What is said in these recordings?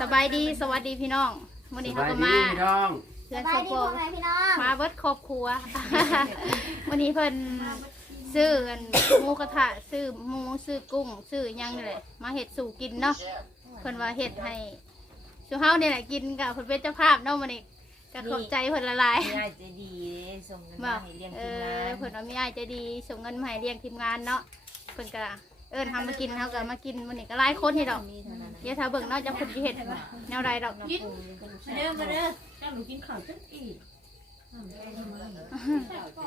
สบายดีสวัสดีพี่น้องวันนี้เขาก็มาพี่น้องเพื่อนสบาสยดีปอพ่อแม่พี่น้องมาเบิดครอบครัว วันนี้เพิ่นซื้อกันหมูกระทะซื้อหมูซื้อกุ้งซื้อหยังนี่แหละมาเห็ดสู่กินเนาะเพิ่นว่าเห็ดให้สู่เฮาเนี่ยแหละกินกับเพิ่นเป็นเจ้าภาพเนาะวันนี้ก็ขอบใจเพิ่นละลายไม่ได้ใจะดีส่งเงินบมาอกให้เลี้ยงเอทีมานองเพิ่นว่ามีอ้ายใจดีส่งเงินมาให้เลี้ยงทีมงานเนาะเพิ่นก็ เอิ้นทำมากินเฮาก็มากินวันนี้ก็หลายคนที่ดอกเท่านั้นนะเดี๋ยวถ้าเบิ่งเนาะจะคนที่เห็ดแนวใดดอกน้ำปูเป็นมาเด้อมาเด้อ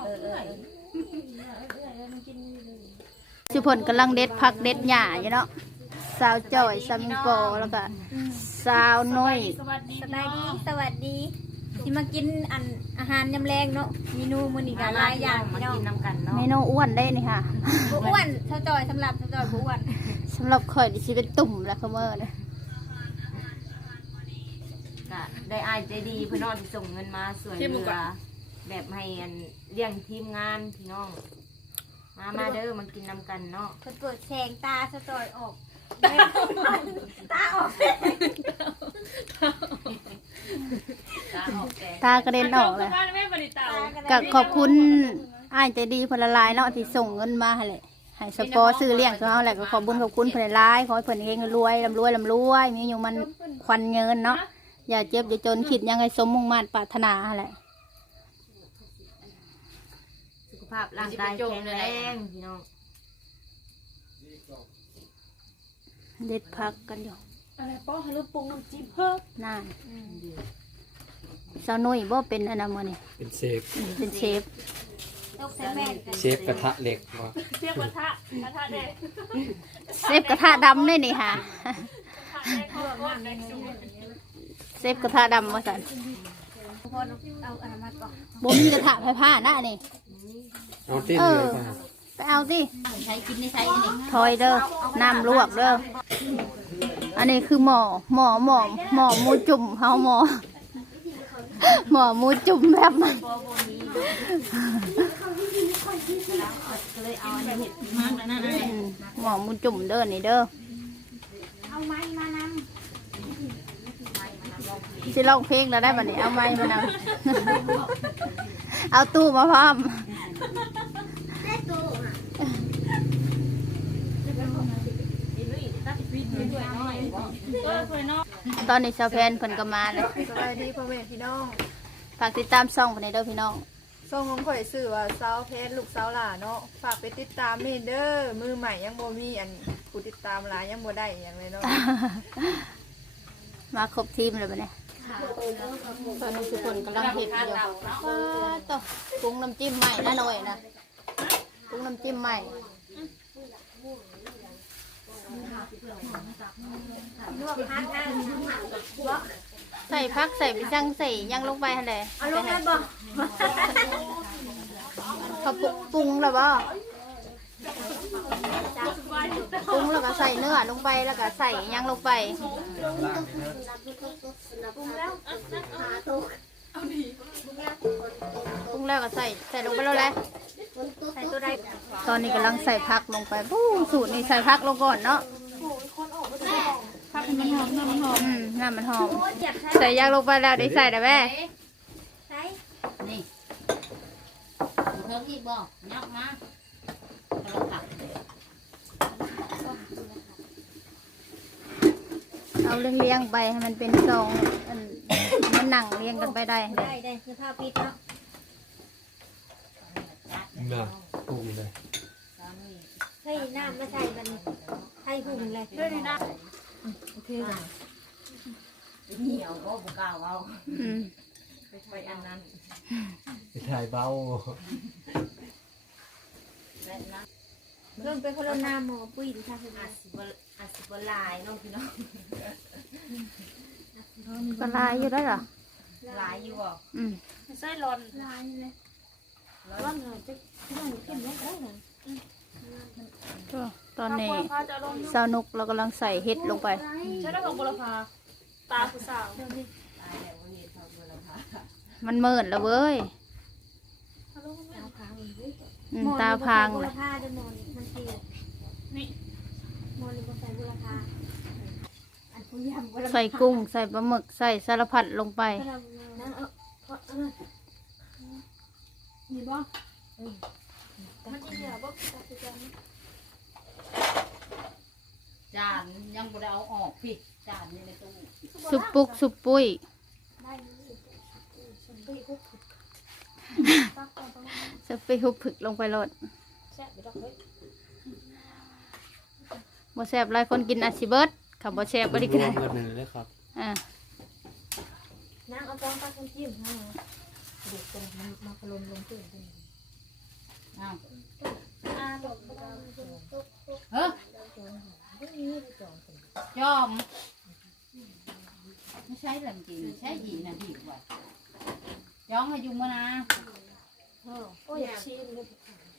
เออเออเออสุพลกำลังเด็ดผักเด็ดหญ้าอยู่เนาะสาวจ่อยซามิงโกแล้วก็สาวน้อยสบายดีสวัสดี ที่มากินอันอาหารยำแรงเนาะเมนูมื้อนี้ก็หลายอย่างมาพี่น้องกินน้ำกันเนาะเมนูอ้วนได้นี่ค่ะบ่อ้วนเท่าจอยสำหรับเท่าจอยบ่อ้วนสำหรับข่อยดิสิเป็นตุ่มแล้วเขาเมื่อนะก็ได้อายใจดีพี่น้องที่ส่งเงินมาสวยเหลือแบบให้อันเลี้ยงทีมงานพี่น้อง มามาเด้อมากินน้ำกันเนาะเพิ่นเปิดแสงตาเท่าจอยออกตาออก ตากระเด็นออกเลยตาก็ขอบคุณอ้ายใจดีเพนละลายเนาะที่ส่งเงินมาให้เลยให้สปอร์ซื้อเลี้ยงของเราแหละก็ขอบคุญขอบคุณเพนละลายขอให้เพิ่นเฮงรวยร่ำรวยร่ำรวย มีอยู่มันควันเงินเนาะอย่าเจ็บอย่าจนคิดยังไงสมมุ่งมั่นปรารถนาแหละสุขภาพร่างกายแข็งแรงพี่น้องเด็ดพักกันอยู่อะไรป้อให้ลูกปรุงน้ำจิ้มเพิ่มนาน สาวนุ่ยบ่เป็นอนนามอนี่เป็นเชฟเป็นเชฟตกใส่แม่นกันเชฟกระทะเหล็กว่ะเชฟกระทะดำด้วยนี่ค่ะเชฟกระทะดำมาสั่นพอเอาอันนั้นมาก่อนบ่มีกระทะไฟผ้าหน้านี่ เอาติ้นเอเลอยป่ะไปเอาสิใช้กินในใช้นี่ถอยเด้อน้ำลวกเด้ออันนี้คือหมอหมอหมอหมอหมูจุ่มเฮาหมอ หมอมูจุ่มแบบมันหมอมูจุ่มเด้อนี่เด้อเอาไม้มานำสิลองเพลงแล้วได้บัดนี้เอาไม้มานำเอาตู้มาพร้อม ตอนนี้ชาวแพนเพิ่นก็มาเลยสบายดีพ่อแม่พี่น้องฝากติดตามช่องเพิ่นให้เด้อพี่น้องส่งของข่อยสื่อว่าสาวเพชรลูกสาวหล่าเนาะฝากไปติดตามนี่เด้อมือใหม่ยังบ่มีอันผู้ติดตามหลายยังบ่ได้อหย่างเลยเนาะ มาครบทีมเลยปะเนี่ยตอนนี้ทุกคนกำลังเห็ดอยู่ว้าต่อปรุงน้ำจิ้มใหม่นะหน่อยนะปรุงน้ำจิ้มใหม่ลวกพักนะ ใส่พักใส่ไปจังใส่ยังลงไปหั่นแหละเอาลงได้บ่เขาปรุปรุงแล้วบ่ปรุงแล้วก็ใส่เนื้อลงไปแล้วก็ใส่ยังลงไป ปรุงแล้วก็ใส่ใส่ลงไปแล้วแหละใส่ตัวใดตอนนี้กำลังใส่ผักลงไปปู้สูตรนี้ใส่ผักลงก่อนเนาะผัก มันหอมน้ำมันหอมอืมน้ำมันหอมเหยียบใส่ใส่ยางลงไปแล้วได้ใส่ได้แม่ใส่เพิ่มอีกบ่ยักมาเราผักเอาเลี้ยงๆไปให้มันเป็นทรงอันมันหนังเลี้ยงกันไปได้ได้ได้คือผ้าปิดเนาะน่ะปรุงเลยเฮ้ยน้ำมาใส่มันใส่หุ่นเลยเฮ้ยน้ำ โอเคจ้ะเหนียวก็บุกล้าเอาอืมไปอันนั้นไปถ่ายเบาและนะเริ่มเป็นคนละน้ำหมอปุ้ยดิค่ะคุณอาสิบอาสิบลายน้องพี่น้องก็ลายอยู่ได้เหรอลายอยู่บ่อืมลายเลยร้อนเลยจะร้อนก็ต อนนี้สาวนุกเรากำลังใส่เห็ดลงไป ใช่ได้ของบุรพาตาผู้สาวตายแล้ววันนี้ทำบุรพามันเมินแล้วเว้ยเอาขาวอืมตาพังบุเลรยพาจะนอนมันตีนี่นอนหรือว่าใส่บุรพาอันใส่กุ้ง ใส่ปลาหมึก ใส่สารพัดลงไป นั่งเอาเอาเอามามีบ่มันจะเหลือบ่ตัดสิกัน จานยังบ่ได้เอาออกพี่จานนี่ในตู้สุปปุกสุปปุ้ยได้นี่สมบีคุกสไปหุบผึกลงไปโลดแซ่บไปดอกเฮ้ยบ่แซ่บหลายคนกินอาชิเบิร์ดขับบ่แซ่บบ่ได้กินรวมกันนั่นเลยครับอ่านั่งเอาตองปลาคนจิ้มนะเด็กตัวมันมาพลนลงตื่นอ้าวอ่าดอกบัวตุ๊กตุ๊กเฮ้ยไม่มีจอง ยอม ไม่ใช่ลำจริงใช่ดีนะดีกว่าย้องมาอยู่มานะชิมเลย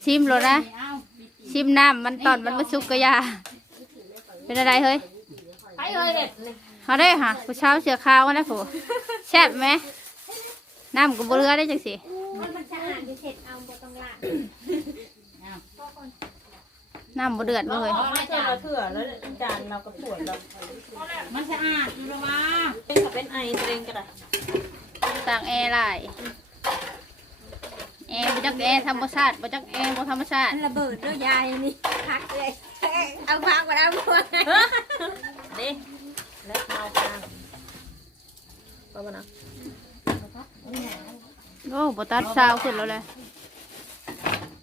ชิมโลนะ ชิมน้ำมันตอนมันบ่สุกก็อยา เป็นอะไรเฮ้ยไปเลยเด็ดเอาได้ค่ะผู้เช้าเสือขาวมาแล้วผู้แซ่บไหมน้ำก็บ่เหลือได้จังสิมันมันจะอ่านเสร็จเอาบ่ต้องล้าง น้ำบ่เดือดบ่เลยเอาไม่จานเถื่อแล้วจานเราก็ปวดเรามันสะอาดอยู่แล้ววะเป็นไอตัวเองก็ได้ต่างแอร์หลายแอร์บ่จักแอร์ธรรมชาติบ่จักแอร์บ่ธรรมชาติระเบิดด้วยยายนี่พักเลยเอาพักมาเอาหัวเด้และเมากลางก็มานะโอ้บ่ตัดซาวขึ้นแล้วเลย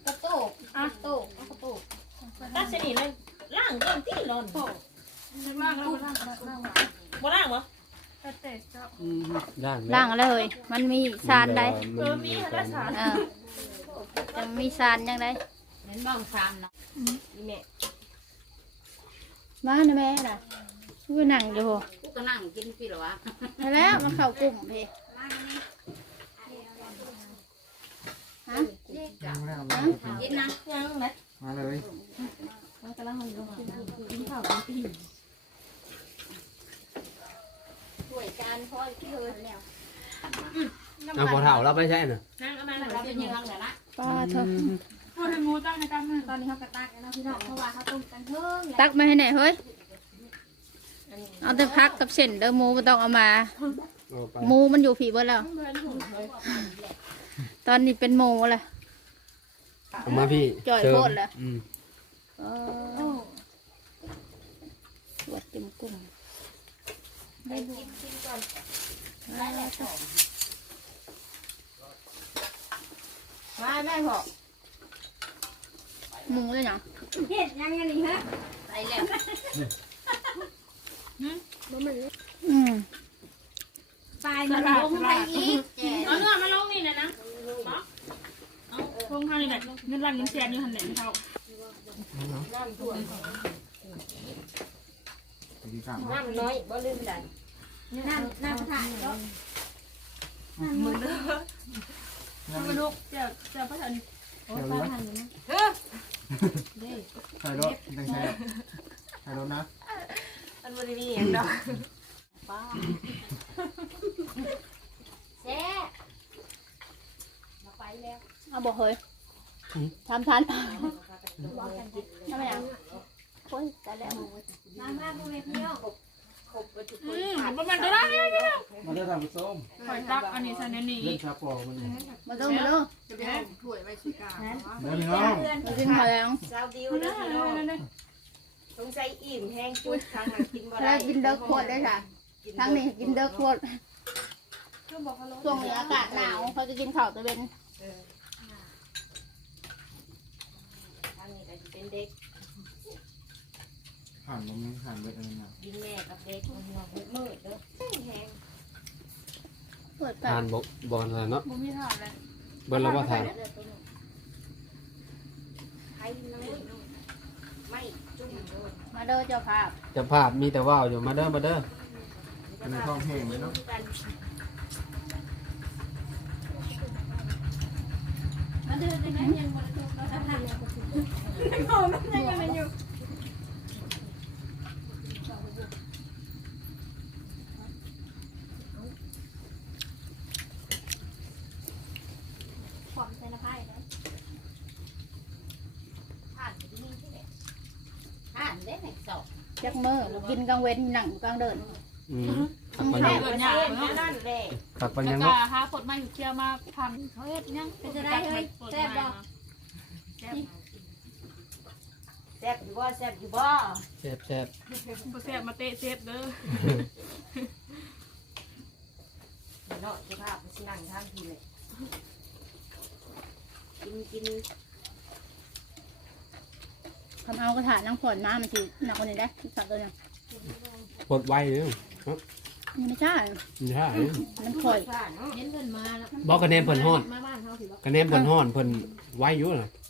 กระโตกอะโตกเอาชนิดเลยล่างเริ่มตีร้อนล่างแล้วล่างล่างบ่ล่างเหรอแต่เจ้าล่างล่างอะไรเฮ้ยมันมีสารใดเออมีให้ได้สารจะมีสารยังไงเห็นบ้างชามเนะนี่แม่มานะแม่น่ะคือนั่งอยู่กูก็นั่งกินพี่หรอวะมาแล้วมาเข้ากลุ่มพี่ฮะกินนะยังไหม มาเลยช่วยจานพ่อที่เธอแล้วเอาพอเถ่าเราไม่ใช่น่ะนั่งเอามาเราเป็นยังไงล่ะป้าเถอะพอให้หมูตั้งในการมือตอนนี้เขากระตักแล้วพี่น้องเพราะว่าเขาต้มกันเพิ่งตักมาให้ไหนอยเฮ้ยเอาแต่พักกับเส้นเด้อหมูไม่ต้องเอามาเอาไปหมูมันอยู่ผีเบิดแล้ว ตอนนี้เป็นหมูแหละ เอามาพี่จ่อยเชิญโพดเหรอ อืมเออสวดเต็มกุ้งได้กินกินก่อนมาแม่พอหมูเลยเนาะเห็ดยังไงนี่ฮะไปแล้วอืม ปลายมันลงไปอีกเอาเนื้อมาลงนี่นะนะเนาะ เอาลงทางนี่แหละเงินรันเงินแสนอยู่หันไหนเขาน้ำน้อยบ่ลืมได้น้ำน้ำถ่ายก็มันมาลูกเจ้าเจ้าพระจันทร์ใส่รถยังใช้ใส่รถนะมันบ่ได้มีอย่างดอกแซ่ เอาบอกเฮ้ยทำทันทำไมอะโอ้ยตายแล้วมามาพวกเพี่น้องอืมประมาณตัวนั้นเนี่ยเนี่ยมาเลือกทำส้มคอยตักอันนี้ใส่ในนี้เล่นชาปอมันเนี่ยมาต้องมาลูกเดี๋ยวพี่น้องมากินข้าวแล้วสาวดิวนะพี่น้องสงสัยอิ่มแห้งจุดทางหลังกินบ่แล้ได้วกินเด็กขวดได้ค่ะทั้งนี้กินเด็กขวดช่วงนี้อากาศหนาวเขาจะกินข้าวตะเวน ทางนี้ก็สิ เป็นเด็กผ่านลมยังผ่านไปอะไรนะกินแม่กับเด็กมันหัวมืดๆเด้อแห้งเปิดแบทาบนบกบอลอะไรเนาะบุมีถาดเลยเบิ้ลแล้วว่าทานไข่น้อยไม่จุ่มเลยมาเด้อเจ้าภาพเจะภาพมีแต่ว่าวอยู่มาเด้อมาเด้อเป็นในท้องเพลงเลยเนาะกันขอมใส่ละพายเลยผ่านไปที่นี่ที่ไหนผ่านได้ไหนสอบจะ จักมื้อบ่กินกลางเว้นหนังกลางเดินอืมขับปันเยังกิดยากเนาะนั่นแหละขับปันแล้ยัวงก็เนาะหาผลมาอยู่เที่ยวมาพังเขาเฮ็ดยังเป็นจะได้เฮ้ยแซ่บบ่ แซ่บอยู่บ่แซ่บอยู่บ่แซ่บแซ่บบ่แซ่บมาเตะเซฟเด้อเนาะสภาพมันสินั่งทางทีเลยกินกินคำเอากระถานั่งผ่อนมามันสิหนักกว่านี้ได้สักตัวนึงปลดไวเลยเนาะมันไม่ใช่ไม่ใช่มันข่อยผ่านเนาะเห็นเพิ่นมาแล้วบอกคะแนนเพิ่นฮ้อนมาบ้านเขาสิบ่คะแนนเพิ่นฮ้อนเพิ่นไวอยู่น่ะเขาใส่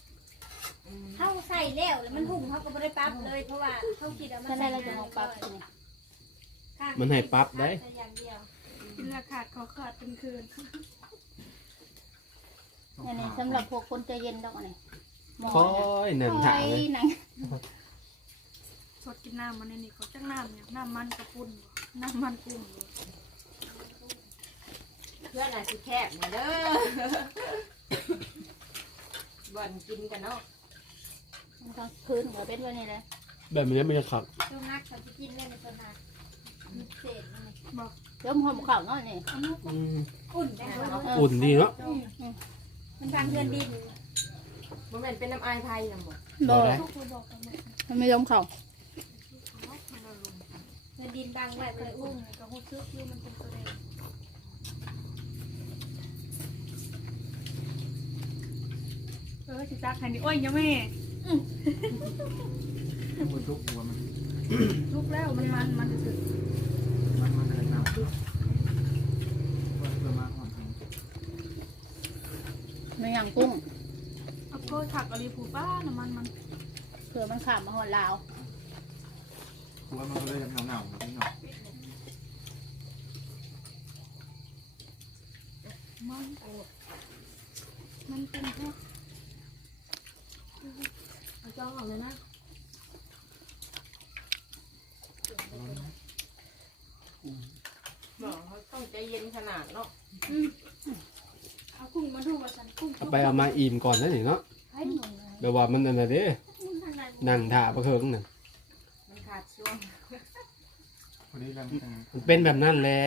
แล้วแล้วมันหุ่มเขาก็ไม่ได้ปรั๊บเลยเพราะว่าเขาคิดว่ามันถ้าได้เราจะมาปรับนี่มันให้ปรับได้อย่างเดียวกินราขาดขอขาดเป็นคืนอันนี้สำหรับพวกคนใจเย็นดอกอันนี้หมอคอยนั่นถามเลยหนังสดกินน้ำมันในนี่เขาจังน้ำเนี่ยน้ำมันกระปุ่นน้ำมันกุ้งเพื่อนอาจสิแคบเนี่ยเด้อ บ่อนกินกันเนาะ กลางคืนก็เป็นวันนี้แหละแบบนี้มันจะขับช่วงนักเขาจะกินเล่นในตัวนามีเศษมันเดี๋ยวมันหอมข้าวเนาะนี่อืมอุ่นได้เนาะอุ่นดีเนาะมันทางเพื่อนดินบ่แม่นเป็นน้ำอายไทยนำบ่บอกได้มันไม่ยอมข้าวเพื่อนดินดังไว้เลยอุ้มก็หูซึกอยู่มันเป็นตัวเองเออสิจักให้นี่โอ้ยยังแม่ มันทุกหัวมันลุกแล้วมันมันมันสึกมันมันอะไรหนาวเพื่อมาอ่อนแรงมันอย่างกุ้งเอาโกถักอะไรผูป้าน้ำมันมันเผื่อมันขามมาหอดลาวหัวมันก็เลยหนาวหนาวนิดหน่อยมันมันเป็นแค่เอา จ้องออกเลยนะบอกเขาต้องใจเย็นขนาดเนาะเอากุ้งมาดูว่าฉันกุ้งเอาไปเอามาอิ่มก่อนนะนี่เนาะแบบว่ามันอันนั้นเด้นั่งถ่าประเคิงน่ะมันขาดช่วงพอดีแล้วมันมันเป็นแบบนั้นแหละ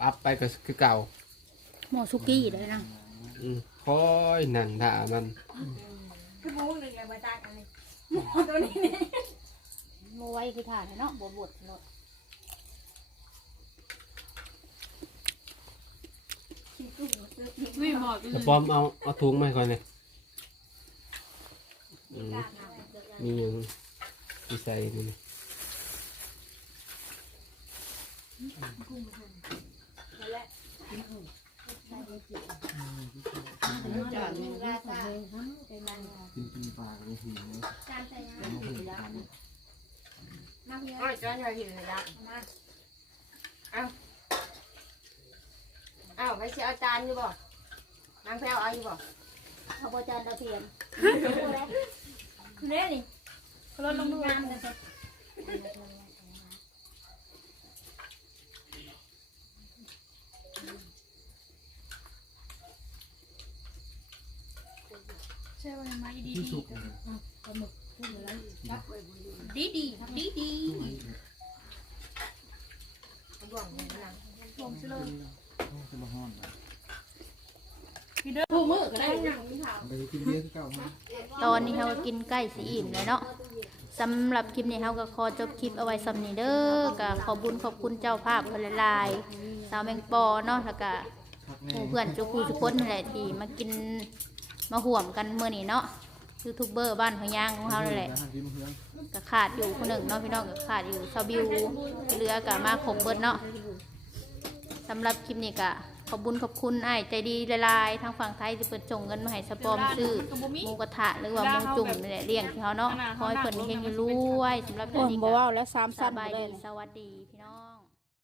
ปรับไปก็คือเก่าหมอสุกี้เลยนะอืมคอยนั่งถ่ามันคือมูหนึ่งเลยมาจากอะไร ตัวนี้นี่โมไว้คือถ่านเนาะบดบดๆเนาะวิ่งหมดแต่ป้อมเอาเอาถุงมาให้ก่อนเลยอืมมีหยังที่ใส่นี่นี่ จอดนี่ราตากินกินปลาเลยหิวเลยจานใส่ยังมันหิวกันมาเยอะโอ้ยจ้าอย่าหิวเลยละมาอ้าวไปสิเอาจานอยู่บ่นางแพรวเอาอยู่บ่เอาบจานตะเพียนคุณเล่นี่รถลงดูงามเล ใช่ว่าไม้ดีที่สุกเลยดีดีดีดีบ่วงนี่นะลงเฉลยจะมาห้อนผู้มือก็ได้ไปกินเบียร์ที่เก่ามาตอนนี้เราก็กินใกล้สีอิ่มเลยเนาะสำหรับคลิปนี้เราก็ขอจบคลิปเอาไว้สำนี้เด้อก็ขอบุญขอบคุณเจ้าภาพคนละลายๆสาวแมงปอเนาะแล้วก็พักหแน่มู่เพื่อนจุกูทุกคนนั่นแหละที่มากิน มาห่วมกันเมื่อนี้เนาะยูทูบเบอร์บ้านของยางของเรานั่นแหละกินเพื่อนก็ขาดอยู่คนหนึ่งเนาะพี่น้องก็ขาดอยู่ชาวบิวเหลือก็มาครบเบิดเนาะสำหรับคลิปนี้ก็ขอบบุญขอบคุณไอ้ใจดีหลายทางฝั่งไทยที่เปิดส่งเงินมาให้สปอมซื้อหมูกระทะหรือว่าหมูจุ่มนี่แหละเลี้ยงที่เขาเนาะขอให้เพิ่นเฮงๆรวยสำหรับคลิปนี้ก็แล้วซ้ำสสั้นบายเลดียสวัสดีพี่น้อง